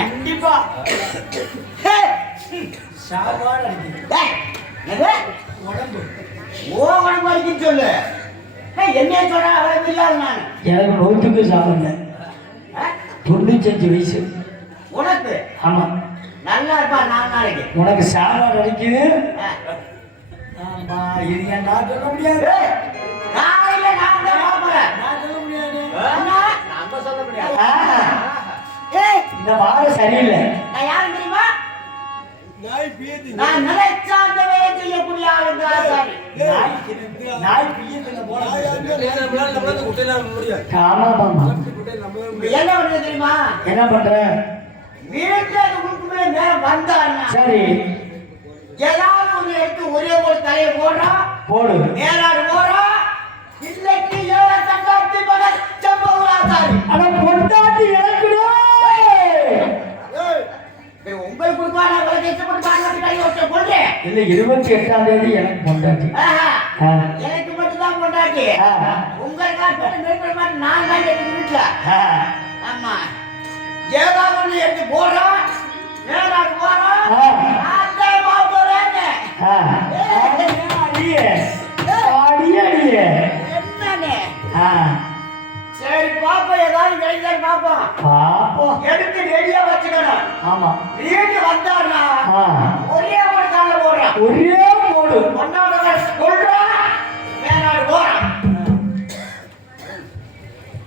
கண்டிப்பா சாப்பாடு உடம்பு உடம்பு அடிக்க சொல்லு. என்ன சொல்ற அவ்வளவு இல்லாத நான் எனக்கு நோட்டுக்கு சாப்பிடல 95 வயசு உனக்கு. ஆமா நல்லா இருப்பா. 4 நாளைக்கு உனக்கு சாப்பாடு அடிக்குது. ஆமா இது நான் சொல்ல முடியாது. நான் இல்ல நான் தான் பாப்பறேன். நான் சொல்ல முடியாது. இந்த வாரம் சரியில்லை. நான் யாரும் தெரியுமா? நான் நினைச்சாந்தவே செய்யக்கூடிய ஆளுங்க ஆசாரி. நாய் பிய்யத்துல போறாங்க. ஆமா மாமா. என்ன பண்றது தெரியுமா? என்ன பண்ற? வீட்டுல உங்களுக்குமே நேரம் வந்தான்னா சரி ஏதாவது ஒண்ணு எடுத்து ஒரே ஒரு தலையை போடுறான், போடு. மேலாடு போடுறான். இல்லைக்கு ஏழை தங்காத்தி மகன் செம்பவ ஆசாரி. ஆனா பொண்டாட்டி எனக்குடா. உங்களுக்கு கொடுப்பானா உங்களுக்கு இஷ்டப்படுப்பாங்க கை வச்சு கொள்றேன். இல்ல 28ஆம் தேதி எனக்கு பொண்டாட்டி. எனக்கு மட்டும் தான் பொண்டாட்டி. உங்களுக்கு மட்டும் மேற்கொள்ள மாட்டேன். நான் தான் எனக்கு வீட்டுல. ஆமா ஏதாவது ஒண்ணு எடுத்து போடுறோம், மேலாடு போடுறோம். அந்த மாப்பிள்ளைங்க அடியே அடியே அடியே என்னன்னு ஆ சரி பாப்போம், ஏதாவது கிடைச்சாலும் பாப்போம். பாப்போம். எடுத்து ரெடியா வச்சுக்கணும். ஆமா வீட்டு வந்தாருன்னா ஒரே ஒரு கால போடுறான், ஒரே போடு. ஒன்னாவது சொல்றான், மேலாடு போறான்.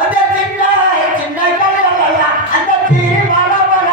அந்த சின்ன சின்ன கலையா அந்த தீரி வள வள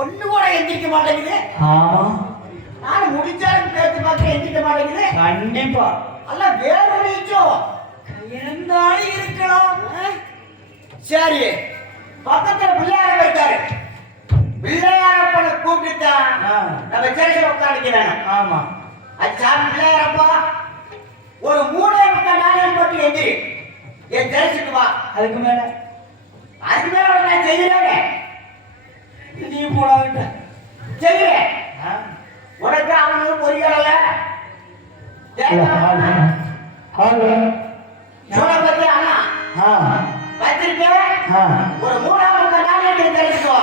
ஒண்ணு கூட எந்திரிக்க மாட்டேங்குது. நானும் முடிச்சாலும் பேச்சு பார்க்க எந்திரிக்க மாட்டேங்குது. கண்டிப்பா அல்ல வேற நீச்சம் இருந்தாலும் இருக்கலாம். சரி பக்கத்துல பிள்ளையார இருக்காரு. பிள்ளையாரப்பனை கூப்பிட்டுதான் நம்ம சேர்ச்சில் உட்காந்துக்கிறாங்க. ஆமா அச்சா பிள்ளையாரப்பா ஒரு 3 நாளையும் போட்டு எந்திரி என் சேர்ச்சிக்கு வா. அதுக்கு மேல நான் செய்கிறேன். நீ போடாவிட்ட செய்கிறேன். உனக்கு அவனுக்கு பொறிகள பத்தி அண்ணா வச்சிருக்கேன். ஒரு 3 நாளைக்கு தெரிஞ்சுக்கோ.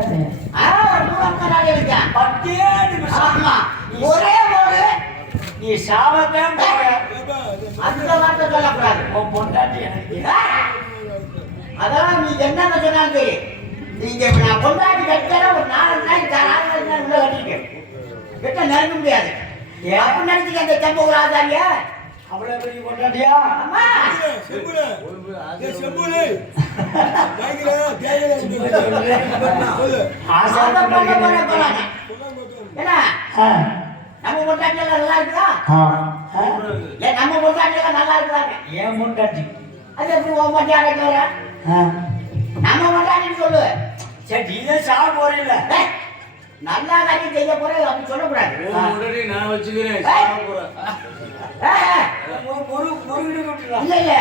பார்த்தேன். ஒரு 3 நாள் இருக்கேன். 10 நிமிஷம். ஆமா ஒரே போடு. நீ சாவத்தான் போற. அந்த வார்த்தை சொல்லக்கூடாது. உன் பொண்டாட்டி எனக்கு அதெல்லாம் நீ என்னென்ன சொன்னாலும் சரி. நீங்க நான் பொண்டாட்டி கட்டினா ஒரு 4 நாளைக்கு 6 நாள் உள்ள கட்டிட்டு கிட்ட நெருங்க முடியாது. அப்ப நினைச்சுக்க அந்த செம்பு ராஜாரியா அவ்வளவு பெரிய பொண்டாட்டியா? ஆமா ஆசை பண்ண போறாங்க. என்ன நம்ம பொண்டாட்டி எல்லாம் நல்லா இருக்குதா? நம்ம பொண்டாட்டி எல்லாம் நல்லா இருக்குதாங்க. ஏன் பொண்டாட்டி? அது எப்படி உன் பொண்டாட்டி அடைக்க வர? நம்ம பொண்டாட்டின்னு சொல்லு. சரி நீதான் சாவ போறீல்ல? நல்லா காரியம் செய்ய போற அப்படி சொல்லக்கூடாது. நான் வச்சுக்கிறேன். இல்ல இல்ல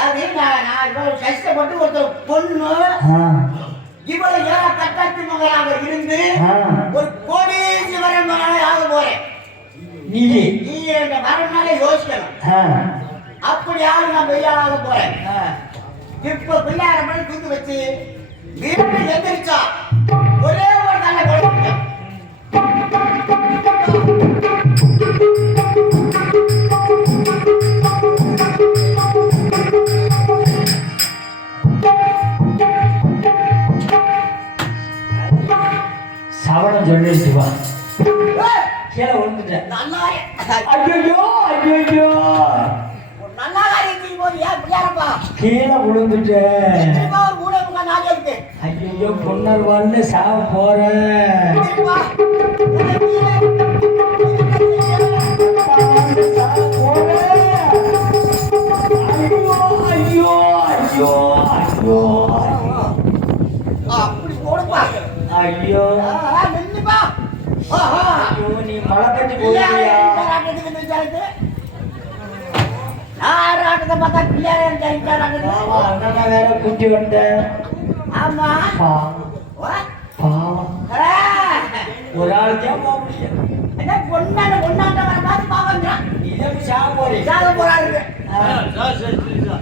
அது நான் இவ்வளவு கஷ்டப்பட்டு ஒருத்தர் பொண்ணு இவ்வளவு ஏழை கட்டாட்சி மகளாக இருந்து ஒரு கோடீஸ்வரன் மகனாக ஆக போறேன். நீ இந்த மரம்னாலே யோசிக்கணும். அப்படி ஆளு நான் பெரியாளாக போறேன். இப்ப பிள்ளையார மணி தூக்கி வச்சு வீட்டு எந்திரிச்சா ஒரே ஒரு தலை போட சவணம் சொல்லிட்டு வா. கீழே விழுந்துட்டேன். நல்லா ஐயோ ஐயோ நல்லா காரியம் செய்யும் போது ஏன் பிள்ளையாரப்பா கீழே விழுந்துட்டேன். திரும்ப ஒரு 3 நாள் இருக்கு. ஐயோ பொன்னர் வாழ்ந்து சாவ போறேன். ஐயோ ஐயோ ஐயோ அப்படி போடுப்பா. ஐயோ நின்னுப்பா. ஐயோ நீ மழை கட்டி போறியா? ஆட்டத்தை பார்த்தா பிள்ளையாரன் தெரிஞ்சாங்க. அண்ணா வேற கூட்டி வந்தேன். ஆமா பாவம் ஒரு ஆள் தான் போக முடியும். என்ன பொண்ணாண்ட வர மாதிரி பாவங்கிறான். இதை சாக போறேன். சாக போறாரு.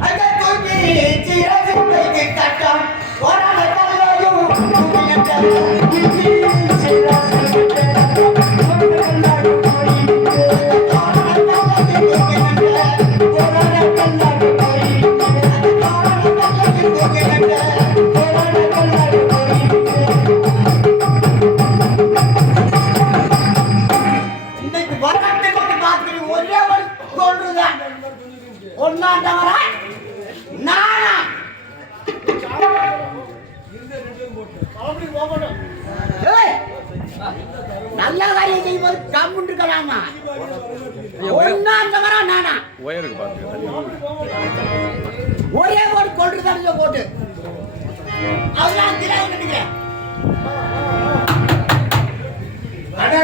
அந்த தூக்கி சிறகு கட்டம் போராட கல்லையும் இன்னைக்கு வரத்தை கொண்டு பார்த்து ஒரே ஒரு சொல்றதுதான் ஒன்னாண்டவரா நானா நல்ல காரியம் செய்யும்போது கம்முன்னு இருக்கலாமா? ஒன்னாண்டவரா நானா ஒரே ஒரு கொள்றதா போட்டு அதெல்லாம் திராய் கட்டுக்கிறேன். அடே